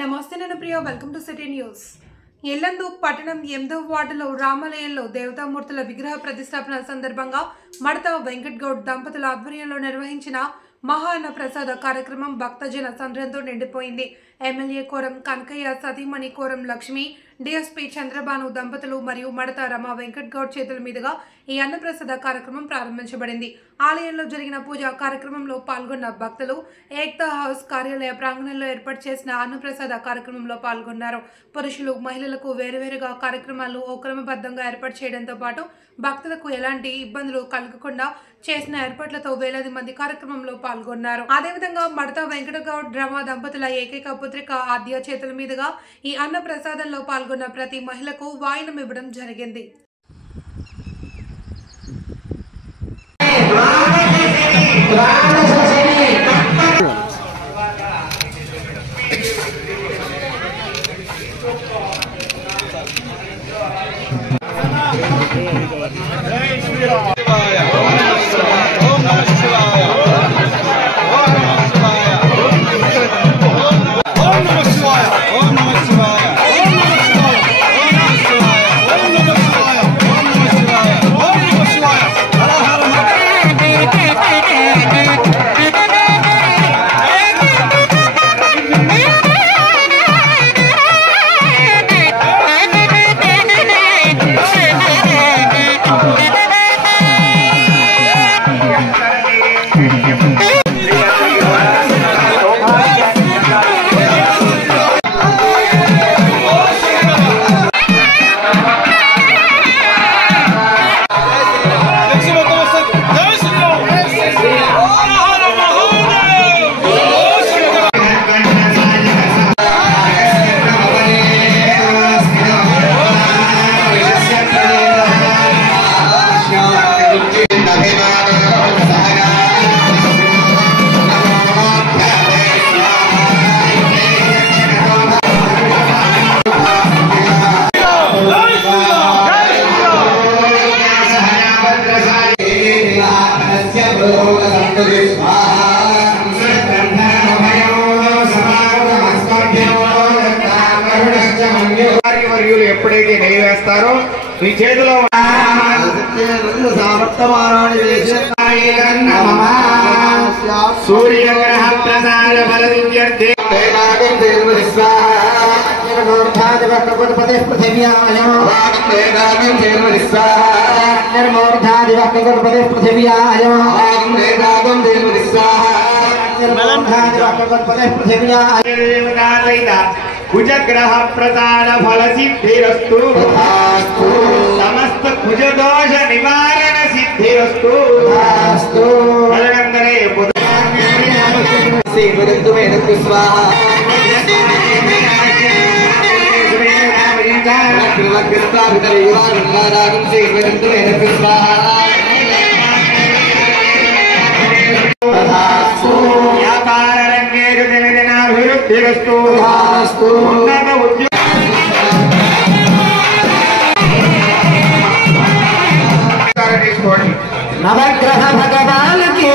నమస్తే నేను Priya welcome to city news. Yellandu పట్టణం 8వ వార్డులో రామాలయంలో దేవతామూర్తుల విగ్రహ ప్రతిష్టాపన సందర్భంగా మడత వెంకట్ గౌడ్ దంపతుల ఆధ్వర్యంలో నిర్వహించిన మహాన్న ప్రసాద కార్యక్రమం భక్తజన సంద్రంతో నిండిపోయింది. ఎమ్మెల్యే కోరం కనకయ్య, సతీమణి కోరం లక్ష్మి, డిఎస్పీ చంద్రబాను దంపతులు మరియు మడత రమ వెంకట్ గౌడ్ చేతుల మీదుగా ఈ అన్నప్రసాద కార్యక్రమం ప్రారంభించబడింది. ఆలయంలో జరిగిన పూజా కార్యక్రమంలో పాల్గొన్న భక్తులు ఏక్తా హౌస్ కార్యాలయ ప్రాంగణంలో ఏర్పాటు చేసిన అన్నప్రసాద కార్యక్రమంలో పాల్గొన్నారు. పురుషులు, మహిళలకు వేరువేరుగా కార్యక్రమాలు క్రమబద్ధంగా ఏర్పాటు చేయడంతో పాటు భక్తులకు ఎలాంటి ఇబ్బందులు కలగకుండా చేసిన ఏర్పాట్లతో వేలాది మంది కార్యక్రమంలో పాల్గొన్నారు. అదేవిధంగా మడత వెంకట గౌడ్ రమ దంపతుల ఏకైక పుత్రిక ఆద్య చేతుల మీదుగా ఈ అన్న ప్రసాదంలో పాల్గొన్న ప్రతి మహిళకు వాయినం ఇవ్వడం జరిగింది. ఎప్పుడైతే నెయ్యి వేస్తారో ఈ చేతిలో సూర్యగ్రహ ప్రసాద ఫలదివ్యర్థే కుజగ్రహ ప్రసాద ఫల సిద్ధిరస్తు, సమస్త కుజదోష నివారణ సిద్ధిరస్తు. వ్యాపార రంగేరు దినదినాభివృద్ధిరస్తు. ఉన్నత ఉద్యోగ తీసుకోండి. నవగ్రహ భగవానికి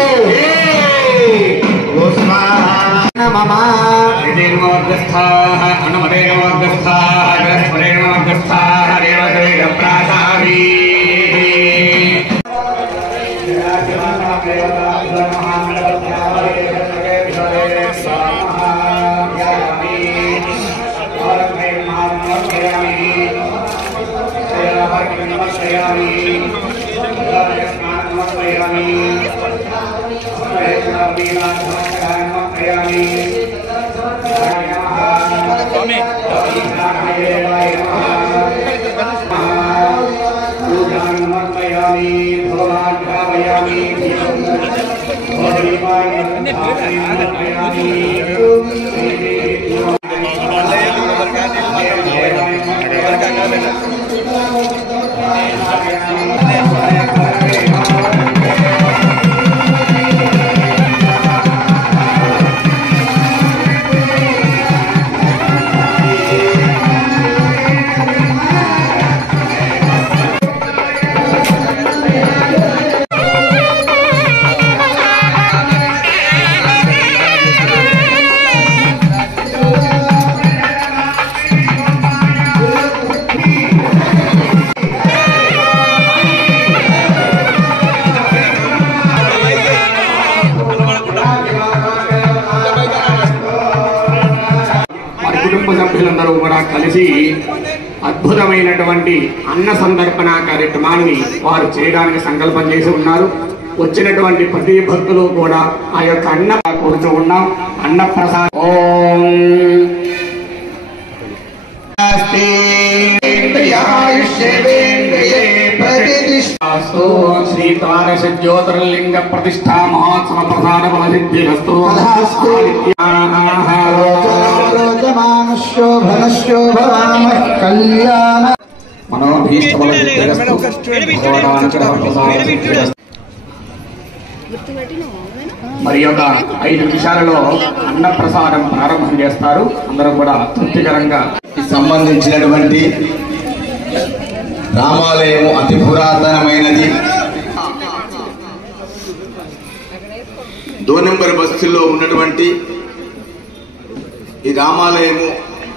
సభ్యులందరూ కూడా కలిసి అద్భుతమైనటువంటి అన్న సందర్పణ కార్యక్రమాన్ని వారు చేయడానికి సంకల్పం చేసి ఉన్నారు. వచ్చినటువంటి ప్రతి భక్తులు కూడా ఆ యొక్క అన్న కోరుతూ ఉన్నాం. అన్న ప్రసాద్ ఓం శ్రీ తారక జ్యోతిర్లింగ ప్రతిష్టా మహోత్సవ ప్రసాద ఫలసిద్ధిరస్తు. మరి ఒక 5 నిమిషాలలో అన్న ప్రసాదం ప్రారంభం చేస్తారు. అందరూ కూడా తృప్తికరంగా సంబంధించినటువంటి రామాలయం అతి పురాతనమైనది. 2 నెంబర్ బస్సుల్లో ఉన్నటువంటి ఈ రామాలయము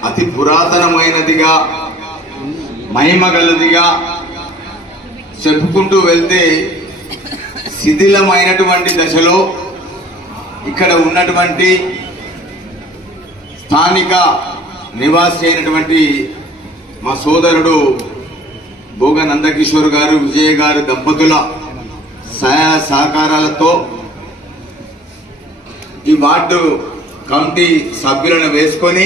అతి పురాతనమైనదిగా మహిమగలదిగా చెప్పుకుంటూ వెళ్తే శిథిలమైనటువంటి దశలో ఇక్కడ ఉన్నటువంటి స్థానిక నివాసి అయినటువంటి మా సోదరుడు భోగ నందకిషోర్ గారు, విజయ్ గారు దంపతుల సహాయ సహకారాలతో ఈ వార్డు కమిటీ సభ్యులను వేసుకొని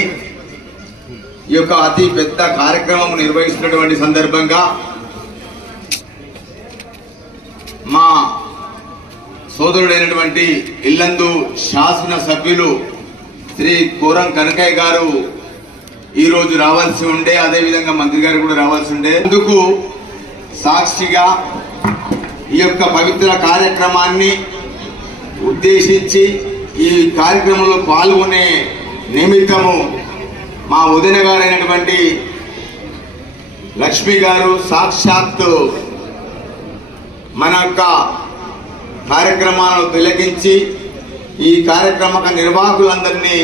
ఈ యొక్క అతి పెద్ద కార్యక్రమం నిర్వహిస్తున్నటువంటి సందర్భంగా మా సోదరుడైనటువంటి ఇల్లందు శాసన సభ్యులు శ్రీ కోరం కనకయ్య గారు ఈ రోజు రావాల్సి ఉండే, అదేవిధంగా మంత్రి గారు కూడా రావాల్సి ఉండే. అందుకు సాక్షిగా ఈ యొక్క పవిత్ర కార్యక్రమాన్ని ఉద్దేశించి ఈ కార్యక్రమంలో పాల్గొనే నిమిత్తము మా వదిన గారైనటువంటి లక్ష్మి గారు సాక్షాత్తు మన యొక్క కార్యక్రమాలను తిలకించి ఈ కార్యక్రమ నిర్వాహకులందరినీ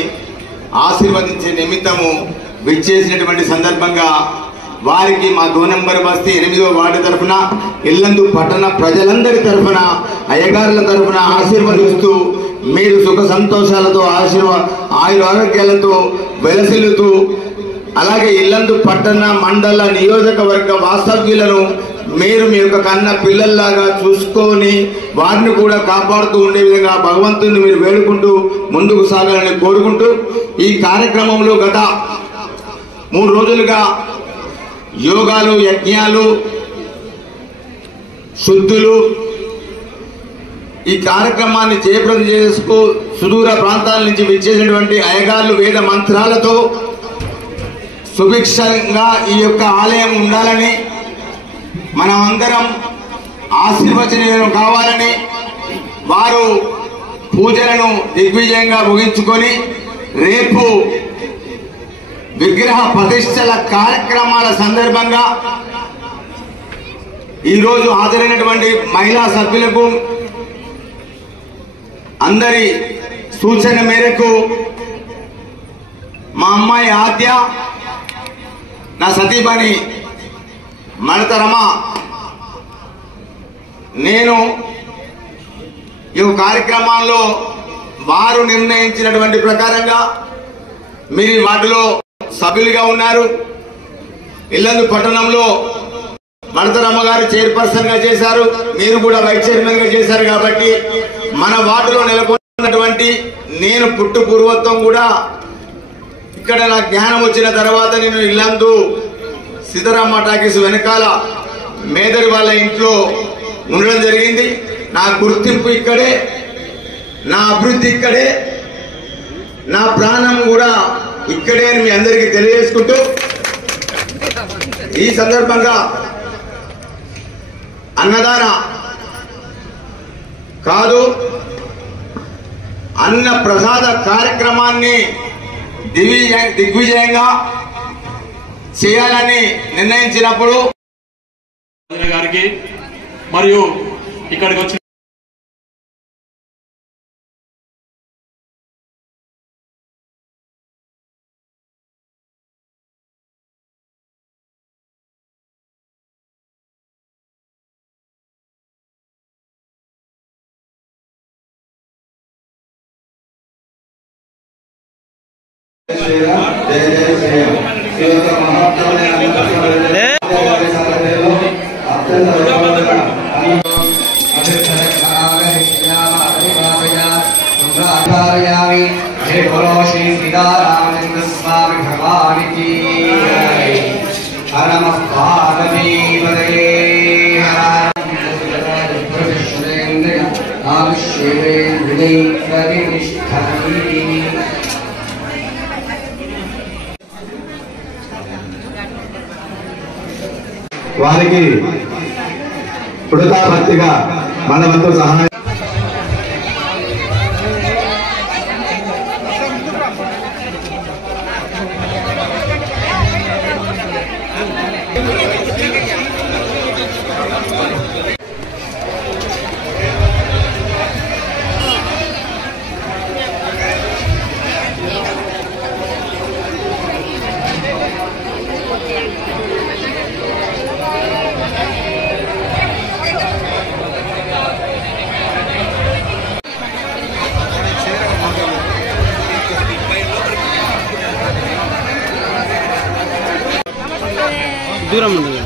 ఆశీర్వదించే నిమిత్తము విచ్చేసినటువంటి సందర్భంగా వారికి మా 2 నెంబర్ బస్తీ 8వ వార్డు తరఫున ఇల్లందు పట్టణ ప్రజలందరి తరఫున అయ్యగారుల తరఫున ఆశీర్వదిస్తూ మీరు సుఖ సంతోషాలతో ఆయురారోగ్యాలతో వెలసిల్లుతూ అలాగే ఇల్లందు పట్టణ మండల నియోజకవర్గ వాస్తవ్యులను మీరు మీ యొక్క కన్న పిల్లల్లాగా చూసుకొని వారిని కూడా కాపాడుతూ ఉండే విధంగా భగవంతుని మీరు వేడుకుంటూ ముందుకు సాగాలని కోరుకుంటూ ఈ కార్యక్రమంలో గత 3 రోజులుగా యోగాలు, యజ్ఞాలు, శుద్ధులు ఈ కార్యక్రమాన్ని జయప్రదం చేసుకు సుదూర ప్రాంతాల నుంచి విచ్చేసినటువంటి అయ్యగారులు వేద మంత్రాలతో సుభిక్షంగా ఈ యొక్క ఆలయం ఉండాలని, మనమందరం ఆశీర్వచనీయులు కావాలని వారు పూజలను దిగ్విజయంగా ముగించుకొని రేపు విగ్రహ ప్రతిష్టల కార్యక్రమాల సందర్భంగా ఈరోజు హాజరైనటువంటి మహిళా సభ్యులకు అందరి సూచన మేరకు మా అమ్మాయి ఆద్య, నా సతీమణి మడతరమ, నేను ఈ కార్యక్రమాల్లో వారు నిర్ణయించినటువంటి ప్రకారంగా మీరు వాటిలో సభ్యులుగా ఉన్నారు. ఇల్లందు పట్టణంలో మడతరమ్మ గారు చైర్పర్సన్ గా చేశారు, మీరు కూడా వైస్ చైర్మన్ గా చేశారు. కాబట్టి మన వార్డులో నెలకొన్నటువంటి నేను పుట్టు పూర్వత్వం కూడా ఇక్కడ నా జ్ఞానం వచ్చిన తర్వాత నేను ఇల్లందు సీతారామ టాకీస్ వెనకాల మేదరి వాళ్ళ ఇంట్లో ఉండడం జరిగింది. నా గుర్తింపు ఇక్కడే, నా అభివృద్ధి ఇక్కడే, నా ప్రాణం కూడా ఇక్కడే అని మీ అందరికీ తెలియజేసుకుంటూ ఈ సందర్భంగా అన్నదాన కాదు అన్న ప్రసాద కార్యక్రమాన్ని దిగ్విజయంగా చేయాలని నిర్ణయించినప్పుడు గారికి మరియు ఇక్కడికి వచ్చిన జయ జయ శ్రీరామ్. स्वामी भगवान की नमः पार्वती पतये వారికి పుడతా భక్తిగా మన వంతు సహాయం దూరం ఉండదు.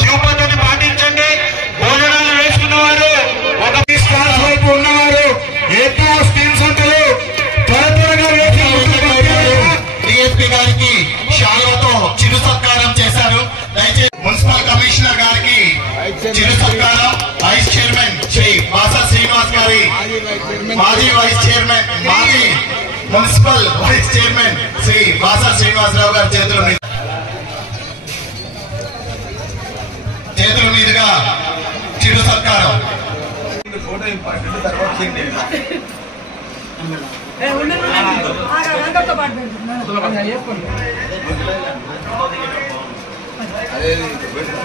క్యూ పద్ధతి పాటించండి. భోజనాలు వేసుకున్నవారు ఒక స్టాల్స్ వైపు ఉన్నవారు ఎక్కువ స్టీమ్స్ ఉంటారు త్వరగా వేసి డిఎస్పీ గారికి షాలోతో చిరు సత్కారం చేశారు. దయచేసి మున్సిపల్ కమిషనర్ గారికి చిరు సత్కారం. వైస్ చైర్మన్ శ్రీ బాసా శ్రీనివాస్ గారి మాజీ వైస్ చైర్మన్ మాజీ municipal vice chairman Shri Basa Srinivasarao గారి చేతుల మీదుగా చిరు సత్కారం.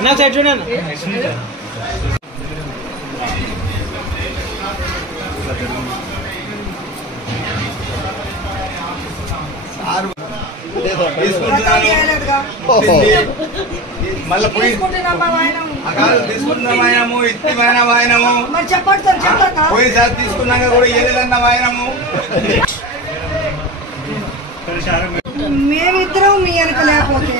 నా సైడ్ చూడండి. మళ్ళీ పోయి తీసుకున్నాము ఇష్టమైన వాయనము పోయినసారి తీసుకున్నాక కూడా ఏదైనా వాయనము. మేమిద్దరం మీ వెనక లేకపోతే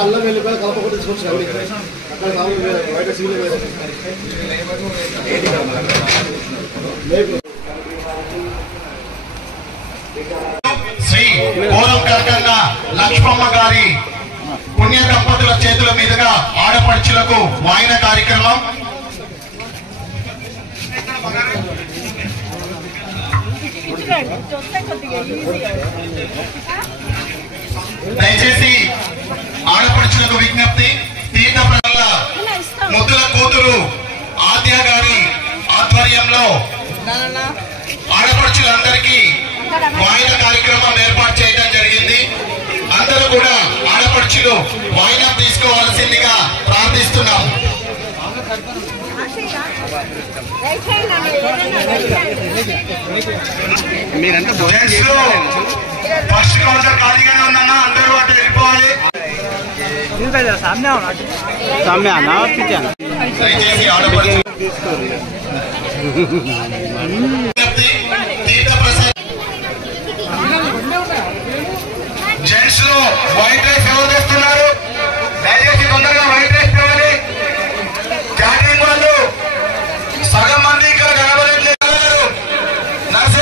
అల్లం వెళ్ళిపోయి కలపకుండా తీసుకొచ్చారు. బయట శ్రీ కోరం కనకన్న లక్ష్మమ్మ గారి పుణ్య దంపతుల చేతుల మీదుగా ఆడపడుచులకు వాయన కార్యక్రమం. దయచేసి ఆడపడుచులకు విజ్ఞప్తి. తీర్థ ప్రజల ముద్దుల కూతురు ఆద్య గారి ఆధ్వర్యంలో ఆడపడుచులందరికీ వాయిన కార్యక్రమం ఏర్పాటు చేయడం జరిగింది. అందరూ కూడా ఆడపడుచులు వాయిన తీసుకోవాల్సిందిగా ప్రార్థిస్తున్నాం. ఫస్ట్ కౌంటర్ ఖాళీగానే ఉందన్నా, అందరూ అటు వెళ్ళిపోవాలి. దయచేసి ఆడపడుచులు జెంట్స్ లో వైట్ రైస్ ఎవరు తెస్తున్నారు? దయచేసి తొందరగా వైట్ రైస్ తేవాలి. క్యాటరింగ్ వాళ్ళు సగం మంది ఇక్కడ కనబడట్లేదు. నర్సు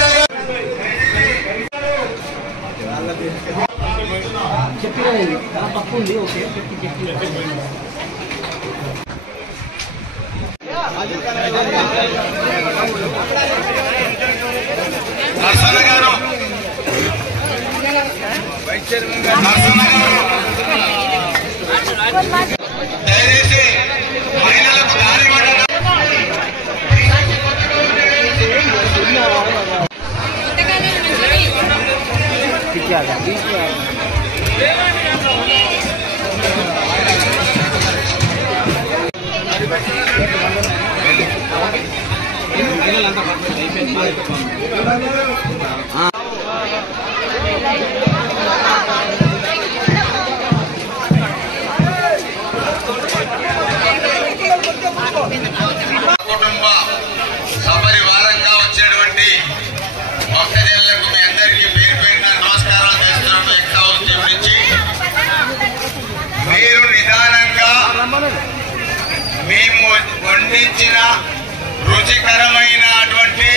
దయచేసి మహిళలకు దారి ఇవ్వండి. కుటుంబ సపరివారంగా వచ్చేటువంటి భక్తజనులకు మీ అందరికీ పేరు పేరున నమస్కారాలు చేస్తున్నాం. ఎక్స్ హౌస్ నుంచి మీరు నిదానంగా మేము వండించిన రుచికరమైనటువంటి